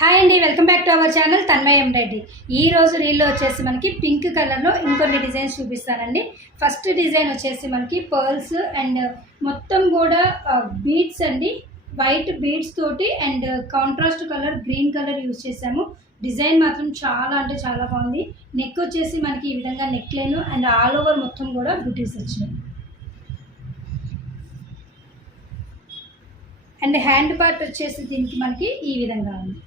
Hi అండి, welcome back to our channel Tanmaya embroidery. ఈ రోజు రీల్లో వచ్చేసి మనకి పింక్ కలర్లో ఇంకొన్ని డిజైన్స్ చూపిస్తానండి. ఫస్ట్ డిజైన్ వచ్చేసి మనకి పర్ల్స్ అండ్ మొత్తం కూడా బీడ్స్ అండి, వైట్ బీడ్స్ తోటి and contrast colour green colour use చేసాము. డిజైన్ మాత్రం చాలా అంటే చాలా బాగుంది. నెక్ వచ్చేసి మనకి ఈ విధంగా neck line and all over మొత్తం కూడా బుటీస్ వచ్చినాయి. అండ్ హ్యాండ్ పార్ట్ వచ్చేసి దీనికి మనకి ఈ విధంగా ఉంది.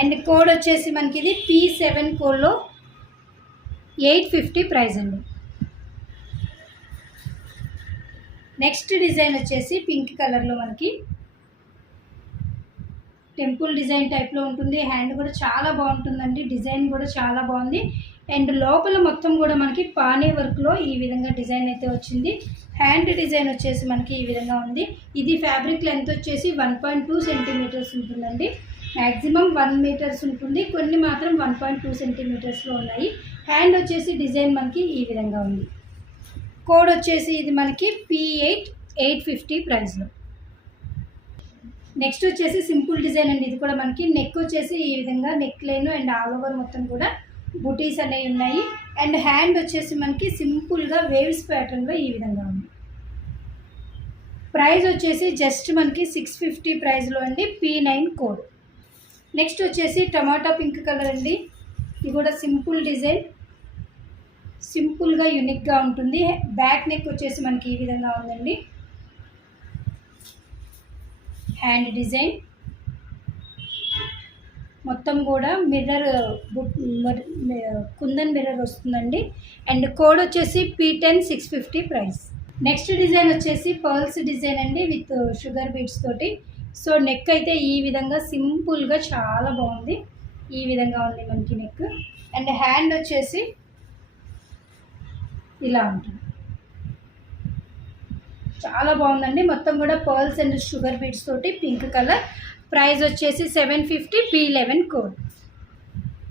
అండ్ కోడ్ వచ్చేసి మనకి ఇది P7 కోడ్లో 850 ప్రైస్ అండి. నెక్స్ట్ డిజైన్ వచ్చేసి పింక్ కలర్లో మనకి టెంపుల్ డిజైన్ టైప్లో ఉంటుంది. హ్యాండ్ కూడా చాలా బాగుంటుందండి, డిజైన్ కూడా చాలా బాగుంది. అండ్ లోపల మొత్తం కూడా మనకి పానీ వర్క్లో ఈ విధంగా డిజైన్ అయితే వచ్చింది. హ్యాండ్ డిజైన్ వచ్చేసి మనకి ఈ విధంగా ఉంది. ఇది ఫ్యాబ్రిక్ లెంత్ వచ్చేసి 1.2 సెంటీమీటర్స్ ఉంటుందండి. మ్యాక్సిమం 1 మీటర్స్ ఉంటుంది, కొన్ని మాత్రం 1.2 సెంటీమీటర్స్లో ఉన్నాయి. హ్యాండ్ వచ్చేసి డిజైన్ మనకి ఈ విధంగా ఉంది. కోడ్ వచ్చేసి ఇది మనకి P8 850 ప్రైస్లో. నెక్స్ట్ వచ్చేసి సింపుల్ డిజైన్ అండి. ఇది కూడా మనకి నెక్ వచ్చేసి ఈ విధంగా neck line and all over మొత్తం కూడా బుటీస్ అనేవి ఉన్నాయి. అండ్ హ్యాండ్ వచ్చేసి మనకి సింపుల్గా వేవ్స్ ప్యాటర్న్లో ఈ విధంగా ఉంది. ప్రైస్ వచ్చేసి జస్ట్ మనకి 650 ప్రైస్లో అండి, P9 కోడ్. నెక్స్ట్ వచ్చేసి టమాటా పింక్ కలర్ అండి. ఇది కూడా సింపుల్ డిజైన్, సింపుల్గా యూనిక్గా ఉంటుంది. బ్యాక్ నెక్ వచ్చేసి మనకి ఈ విధంగా ఉందండి. హ్యాండ్ డిజైన్ మొత్తం కూడా మిర్రర్ కుందన్ మిర్రర్ వస్తుందండి. అండ్ కోడ్ వచ్చేసి P10 650 ప్రైస్. నెక్స్ట్ డిజైన్ వచ్చేసి పర్ల్స్ డిజైన్ అండి విత్ షుగర్ బీడ్స్ తోటి. సో నెక్ అయితే ఈ విధంగా సింపుల్గా చాలా బాగుంది. ఈ విధంగా ఉంది మనకి నెక్. అండ్ హ్యాండ్ వచ్చేసి ఇలా ఉంటుంది, చాలా బాగుందండి. మొత్తం కూడా పర్ల్స్ అండ్ షుగర్ బీడ్స్ తోటి పింక్ కలర్. ప్రైస్ వచ్చేసి 750 P11 కోడ్.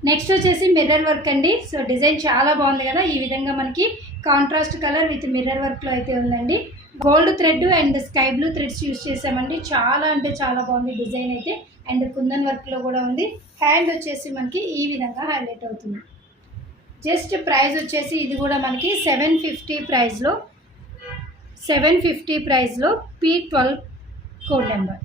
నెక్స్ట్ వచ్చేసి మిర్రర్ వర్క్ అండి. సో డిజైన్ చాలా బాగుంది కదా. ఈ విధంగా మనకి కాంట్రాస్ట్ కలర్ విత్ మిర్రర్ వర్క్లో అయితే ఉందండి. Gold thread and sky blue threads use చేసామండి. చాలా అంటే చాలా బాగుంది డిజైన్ అయితే. అండ్ కుందన్ వర్క్లో కూడా ఉంది. హ్యాండ్ వచ్చేసి మనకి ఈ విధంగా హైలైట్ అవుతుంది. జస్ట్ ప్రైస్ వచ్చేసి ఇది కూడా మనకి 750 ప్రైస్లో P12 కోడ్ నెంబర్.